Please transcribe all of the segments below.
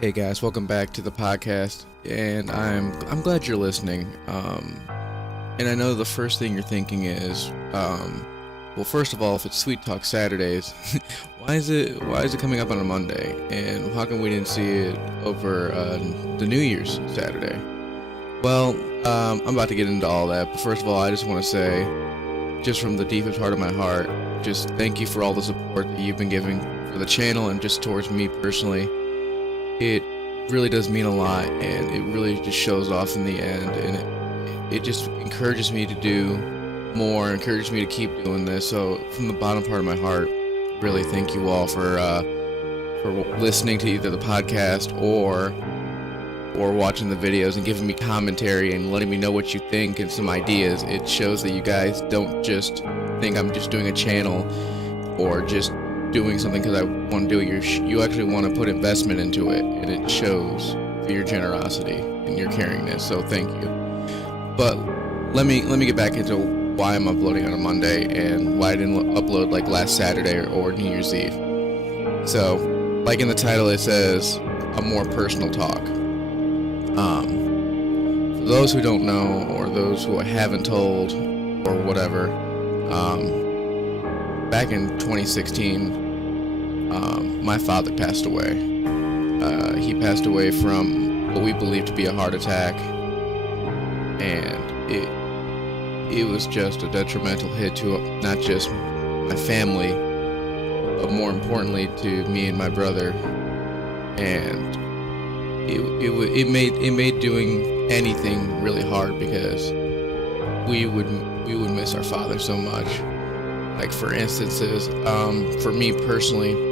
Hey guys, welcome back to the podcast, and I'm glad you're listening. And I know the first thing you're thinking is, well, first of all, if it's Sweet Talk Saturdays, why is it coming up on a Monday, and how come we didn't see it over the New Year's Saturday? Well, I'm about to get into all that, but first of all, I just want to say, just from the deepest part of my heart, just thank you for all the support that you've been giving for the channel and just towards me personally. It really does mean a lot, and it really just shows off in the end, and it just encourages me to do more, encourages me to keep doing this. So from the bottom part of my heart, really thank you all for listening to either the podcast or watching the videos and giving me commentary and letting me know what you think and some ideas. It shows that you guys don't just think I'm just doing a channel or just doing something because I want to do it. You actually want to put investment into it, and it shows through your generosity and your caringness. So thank you. But let me get back into why I'm uploading on a Monday and why I didn't upload like last Saturday or New Year's Eve. So, like in the title, it says a more personal talk. For those who don't know, or those who I haven't told, or whatever, back in 2016, my father passed away. He passed away from what we believe to be a heart attack, and it was just a detrimental hit to not just my family, but more importantly to me and my brother. And it made doing anything really hard because we would miss our father so much. Like for instances, for me personally,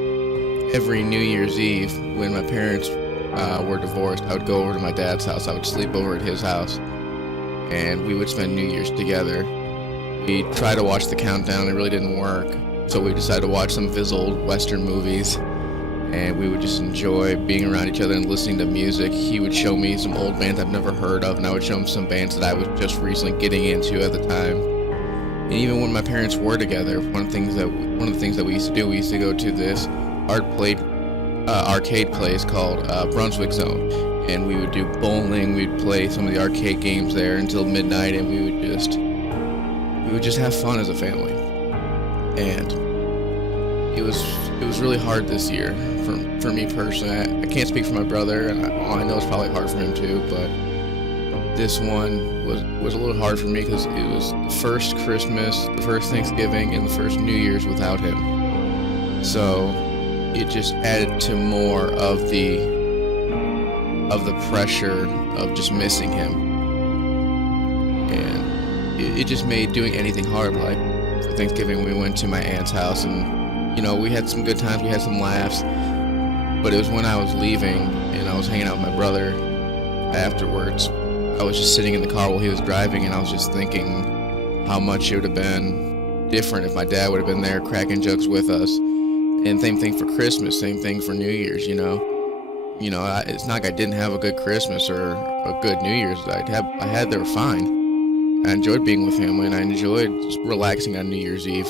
every New Year's Eve when my parents were divorced, I would go over to my dad's house. I would sleep over at his house, and we would spend New Year's together. We tried to watch The Countdown. It really didn't work, so we decided to watch some of his old Western movies, and we would just enjoy being around each other and listening to music. He would show me some old bands I've never heard of, and I would show him some bands that I was just recently getting into at the time. And even when my parents were together, one of the things that we used to do, we used to go to this arcade place called Brunswick Zone, and we would do bowling. We'd play some of the arcade games there until midnight, and we would just have fun as a family. And it was really hard this year for me personally. I can't speak for my brother, and I know it's probably hard for him too, but this one was a little hard for me because it was the first Christmas, the first Thanksgiving, and the first New Year's without him. So it just added to more of the pressure of just missing him, and it just made doing anything hard. Like for Thanksgiving, we went to my aunt's house, and we had some good times, we had some laughs. But it was when I was leaving and I was hanging out with my brother afterwards. I was just sitting in the car while he was driving, and I was just thinking how much it would have been different if my dad would have been there cracking jokes with us. And same thing for Christmas, same thing for New Year's, it's not like I didn't have a good Christmas or a good New Year's. They were fine. I enjoyed being with family, and I enjoyed just relaxing on New Year's Eve.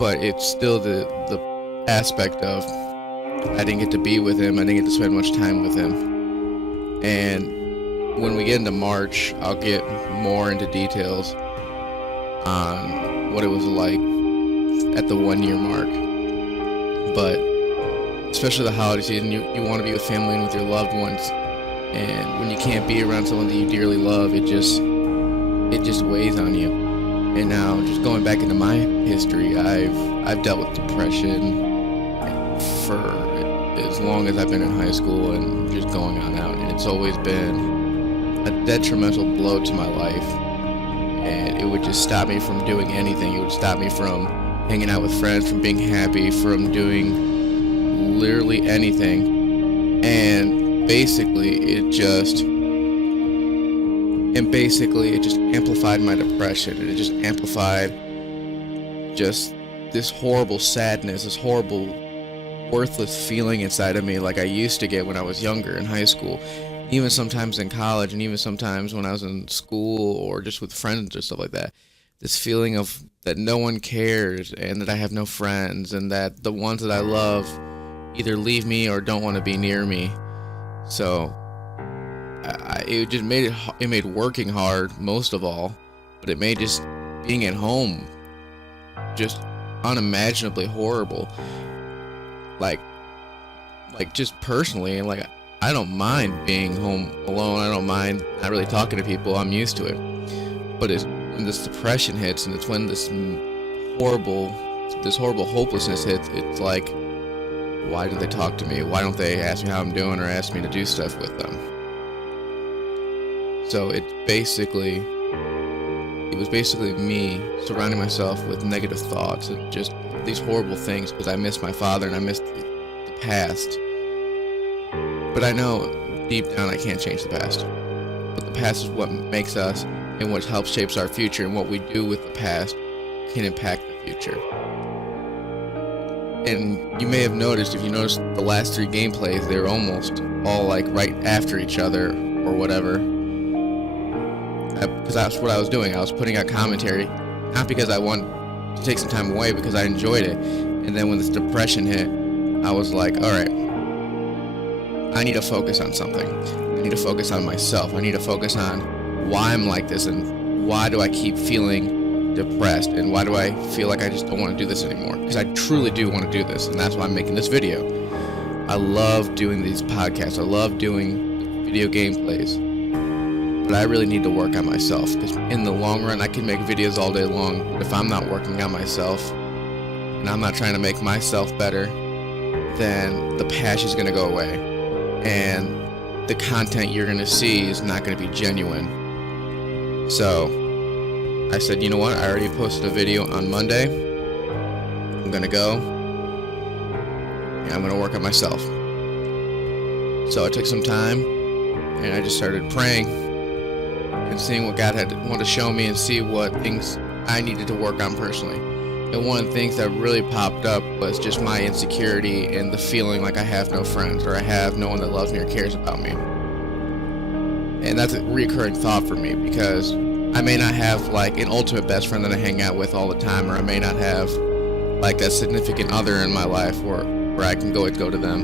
But it's still the aspect of I didn't get to be with him. I didn't get to spend much time with him. And when we get into March, I'll get more into details on what it was like at the 1 year mark. But especially the holiday season, you want to be with family and with your loved ones. And when you can't be around someone that you dearly love, it just weighs on you. And now, just going back into my history, I've dealt with depression for as long as I've been in high school and just going on out, and it's always been a detrimental blow to my life, and it would just stop me from doing anything. It would stop me from hanging out with friends, from being happy, from doing literally anything. And basically it just amplified my depression, and it just amplified just this horrible sadness, this horrible worthless feeling inside of me like I used to get when I was younger in high school, even sometimes in college, and even sometimes when I was in school or just with friends or stuff like that. This feeling of that no one cares, and that I have no friends, and that the ones that I love, either leave me or don't want to be near me. So it just made working hard most of all, but it made just being at home just unimaginably horrible. Like just personally, like I don't mind being home alone. I don't mind not really talking to people. I'm used to it. But it's when this depression hits, and it's when this horrible hopelessness hits, it's like, why do they talk to me? Why don't they ask me how I'm doing or ask me to do stuff with them? So it was basically me surrounding myself with negative thoughts and just these horrible things because I miss my father and I miss the past. But I know deep down I can't change the past. But the past is what makes us and what helps shapes our future, and what we do with the past can impact the future. And you may have noticed, if you noticed the last 3 gameplays, they were almost all like right after each other or whatever. Because that's what I was doing. I was putting out commentary, not because I wanted to take some time away, because I enjoyed it. And then when this depression hit, I was like, alright, I need to focus on something. I need to focus on myself. I need to focus on why I'm like this, and why do I keep feeling depressed, and why do I feel like I just don't want to do this anymore, because I truly do want to do this, and that's why I'm making this video. I love doing these podcasts. I love doing video gameplays, but I really need to work on myself, because in the long run I can make videos all day long, but if I'm not working on myself and I'm not trying to make myself better, then the passion is going to go away, and the content you're going to see is not going to be genuine. So I said, you know what, I already posted a video on Monday. I'm going to go and I'm going to work on myself. So I took some time and I just started praying and seeing what God had wanted to show me, and see what things I needed to work on personally. And one of the things that really popped up was just my insecurity and the feeling like I have no friends, or I have no one that loves me or cares about me. And that's a recurring thought for me, because I may not have like an ultimate best friend that I hang out with all the time, or I may not have like a significant other in my life where I can go to them.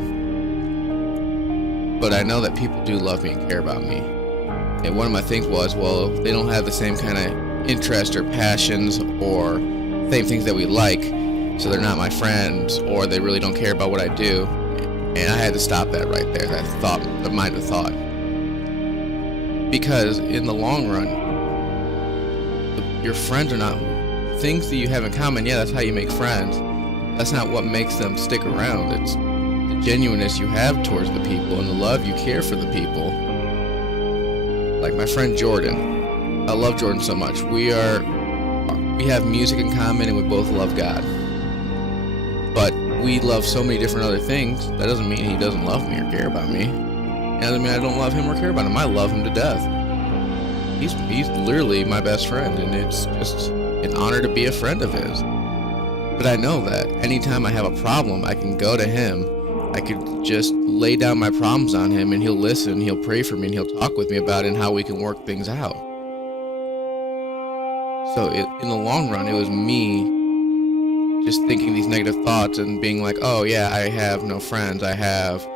But I know that people do love me and care about me. And one of my things was, well, if they don't have the same kind of interest or passions or same things that we like, so they're not my friends, or they really don't care about what I do. And I had to stop that right there, that thought, the mind of thought. Because in the long run, your friends are not things that you have in common. Yeah, that's how you make friends. That's not what makes them stick around. It's the genuineness you have towards the people and the love you care for the people. Like my friend Jordan. I love Jordan so much. We have music in common, and we both love God. But we love so many different other things. That doesn't mean he doesn't love me or care about me. It doesn't mean I don't love him or care about him. I love him to death. He's literally my best friend, and it's just an honor to be a friend of his. But I know that anytime I have a problem, I can go to him. I could just lay down my problems on him, and he'll listen, he'll pray for me, and he'll talk with me about it and how we can work things out. So in the long run, it was me just thinking these negative thoughts and being like, oh yeah, I have no friends, I have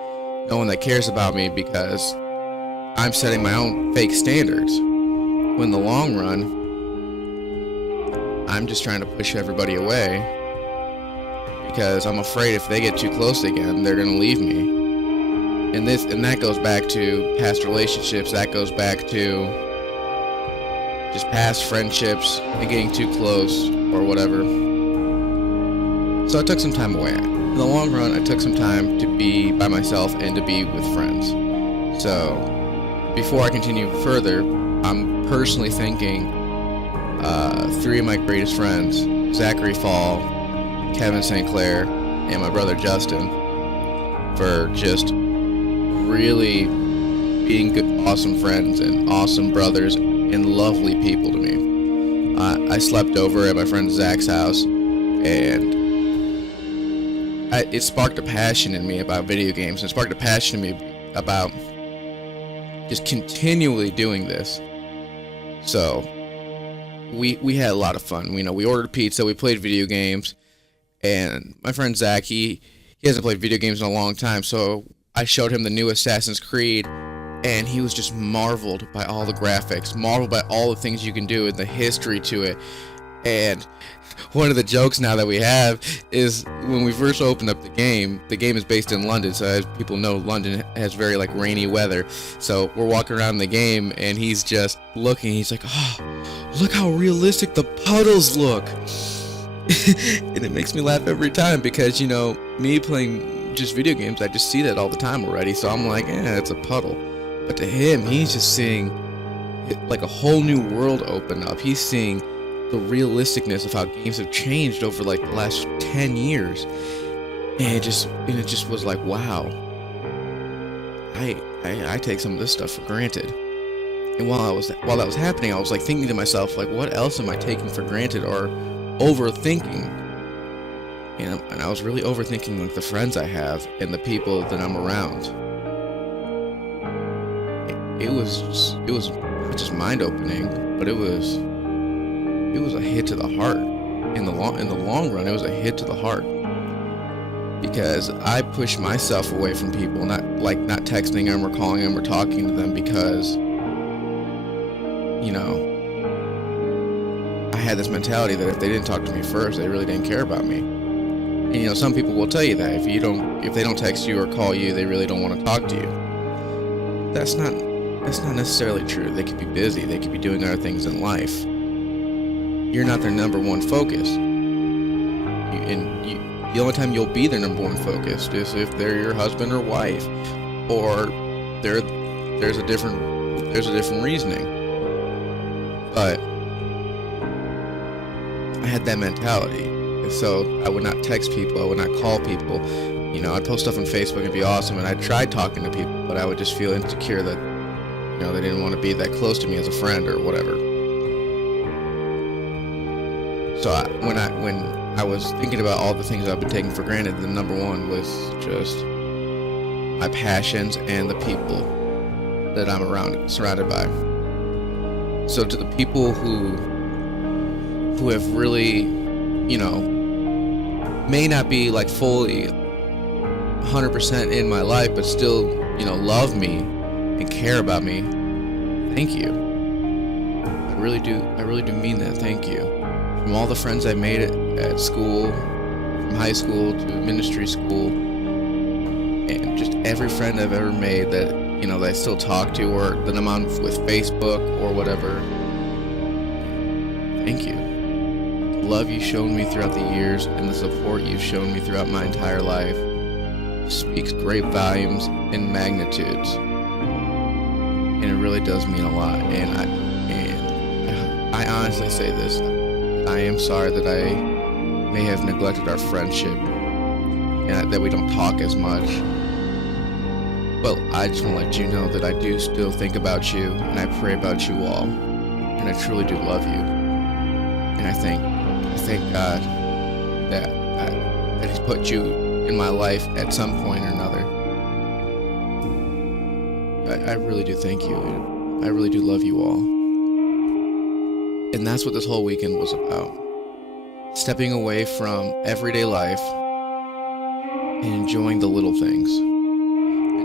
no one that cares about me, because I'm setting my own fake standards. When in the long run, I'm just trying to push everybody away, because I'm afraid if they get too close again, they're going to leave me. And that goes back to past relationships, that goes back to just past friendships and getting too close or whatever. So I took some time away. In the long run, I took some time to be by myself and to be with friends. So before I continue further, I'm personally thanking 3 of my greatest friends, Zachary Fall, Kevin St. Clair, and my brother Justin, for just really being good, awesome friends and awesome brothers and lovely people to me. I slept over at my friend Zach's house, and it sparked a passion in me about video games. It sparked a passion in me about just continually doing this. So we had a lot of fun. We ordered pizza, we played video games, and my friend Zach, he he hasn't played video games in a long time. So I showed him the new Assassin's Creed, and he was just marveled by all the graphics, marveled by all the things you can do and the history to it. And one of the jokes now that we have is when we first opened up the game is based in London, so as people know, London has very like rainy weather. So we're walking around the game and he's just looking, he's like, oh, look how realistic the puddles look. And it makes me laugh every time because, you know, me playing just video games, I just see that all the time already, so I'm like, it's a puddle. But to him, he's just seeing like a whole new world open up. He's seeing the realisticness of how games have changed over like the last 10 years. And it just was like, wow. I take some of this stuff for granted. And while that was happening, I was like thinking to myself, like, what else am I taking for granted or overthinking? And I was really overthinking like the friends I have and the people that I'm around. It was not just mind opening, but it was a hit to the heart. In the long run, it was a hit to the heart, because I pushed myself away from people, not texting them or calling them or talking to them, because, you know, I had this mentality that if they didn't talk to me first, they really didn't care about me. And, you know, some people will tell you that if they don't text you or call you, they really don't want to talk to you. That's not necessarily true. They could be busy. They could be doing other things in life. You're not their number one focus. The only time you'll be their number one focus is if they're your husband or wife, or there's a different reasoning. But I had that mentality, so I would not text people. I would not call people. You know, I'd post stuff on Facebook and be awesome, and I tried talking to people, but I would just feel insecure that, you know, they didn't want to be that close to me as a friend or whatever. So when I was thinking about all the things I've been taking for granted, the number one was just my passions and the people that I'm surrounded by. So to the people who have really, you know, may not be like fully 100% in my life, but still, you know, love me and care about me, thank you. I really do mean that. Thank you. From all the friends I made at school, from high school to ministry school, and just every friend I've ever made that, you know, that I still talk to, or that I'm on with Facebook or whatever, thank you. The love you've shown me throughout the years and the support you've shown me throughout my entire life speaks great volumes and magnitudes, and it really does mean a lot. And I honestly say this, I am sorry that I may have neglected our friendship and that we don't talk as much, but I just want to let you know that I do still think about you, and I pray about you all, and I truly do love you. And I thank God that He's put you in my life at some point or another. I really do thank you, and I really do love you all. And that's what this whole weekend was about. Stepping away from everyday life and enjoying the little things.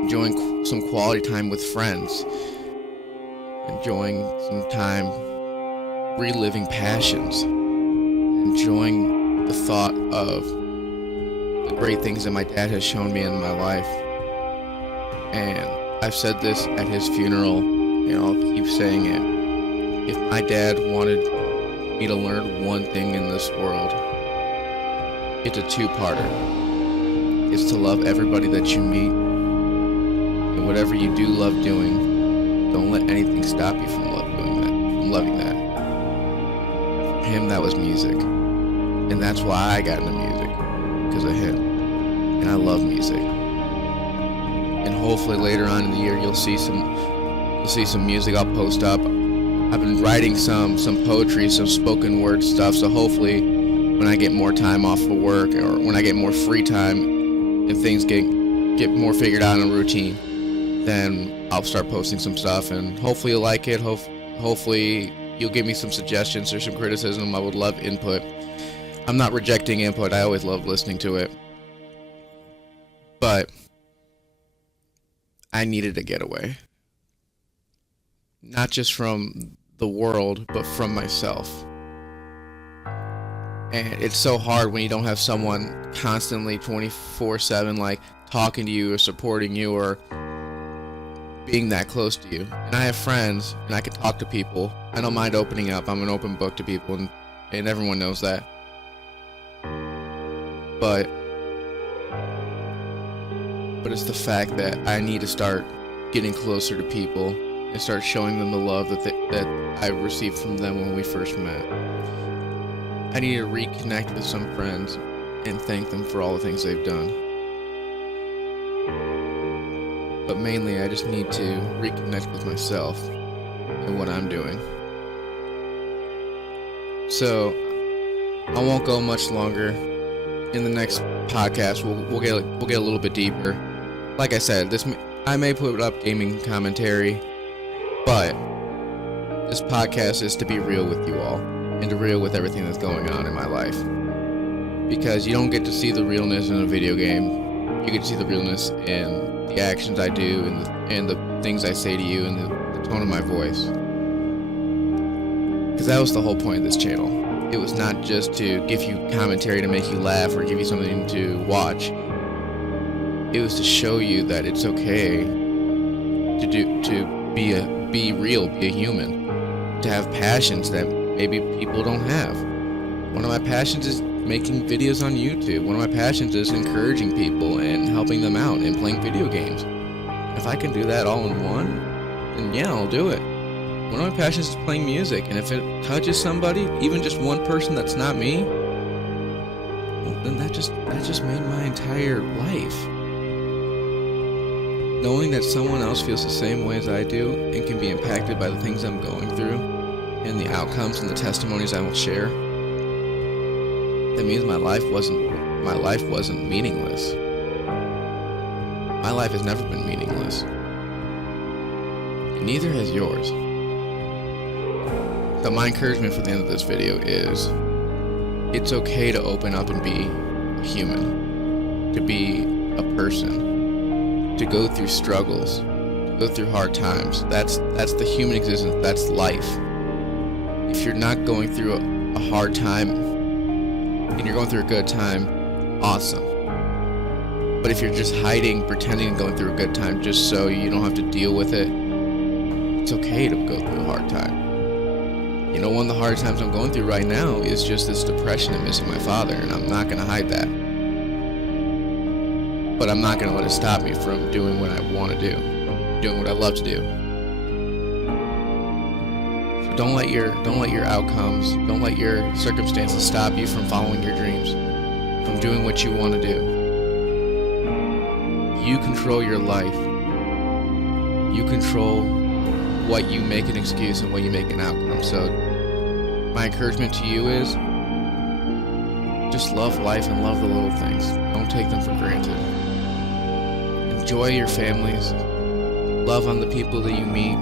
Enjoying some quality time with friends. Enjoying some time reliving passions. Enjoying the thought of the great things that my dad has shown me in my life. And I've said this at his funeral, and I'll keep saying it. If my dad wanted me to learn one thing in this world, it's a two-parter. It's to love everybody that you meet, and whatever you do love doing, don't let anything stop you from loving that. For him, that was music, and that's why I got into music, because of him. And I love music. And hopefully later on in the year, you'll see some music I'll post up. I've been writing some poetry, some spoken word stuff, so hopefully when I get more time off of work, or when I get more free time and things get more figured out in a routine, then I'll start posting some stuff, and hopefully you'll like it. Hopefully you'll give me some suggestions or some criticism. I would love input. I'm not rejecting input. I always love listening to it. But I needed a getaway. Not just from the world, but from myself. And it's so hard when you don't have someone constantly 24/7 like talking to you or supporting you or being that close to you. And I have friends and I can talk to people. I don't mind opening up. I'm an open book to people, and everyone knows that. But it's the fact that I need to start getting closer to people and start showing them the love that I received from them when we first met. I need to reconnect with some friends and thank them for all the things they've done. But mainly, I just need to reconnect with myself and what I'm doing. So, I won't go much longer. In the next podcast, we'll get a little bit deeper. Like I said, I may put up gaming commentary, but this podcast is to be real with you all and to real with everything that's going on in my life. Because you don't get to see the realness in a video game. You get to see the realness in the actions I do and the things I say to you and the tone of my voice. Because that was the whole point of this channel. It was not just to give you commentary to make you laugh or give you something to watch. It was to show you that it's okay to be real, be a human, to have passions that maybe people don't have. One of my passions is making videos on YouTube. One of my passions is encouraging people and helping them out and playing video games. If I can do that all in one, then yeah, I'll do it. One of my passions is playing music, and if it touches somebody, even just one person that's not me, well, then that just made my entire life. Knowing that someone else feels the same way as I do and can be impacted by the things I'm going through and the outcomes and the testimonies I will share, that means my life wasn't meaningless. My life has never been meaningless. And neither has yours. So my encouragement for the end of this video is, it's okay to open up and be a human, to be a person, to go through struggles, to go through hard times. That's the human existence, that's life. If you're not going through a hard time and you're going through a good time, awesome. But if you're just hiding, pretending and going through a good time just so you don't have to deal with it, it's okay to go through a hard time. You know, one of the hardest times I'm going through right now is just this depression and missing my father, and I'm not going to hide that. But I'm not going to let it stop me from doing what I want to do, doing what I love to do. So don't let your outcomes, don't let your circumstances stop you from following your dreams, from doing what you want to do. You control your life. You control what you make an excuse and what you make an outcome. So my encouragement to you is, just love life and love the little things. Don't take them for granted. Enjoy your families. Love on the people that you meet.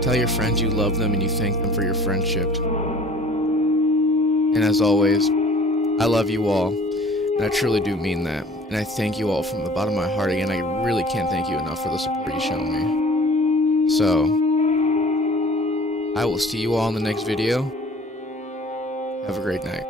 Tell your friends you love them and you thank them for your friendship. And as always, I love you all, and I truly do mean that. And I thank you all from the bottom of my heart. Again, I really can't thank you enough for the support you've shown me. So, I will see you all in the next video. Have a great night.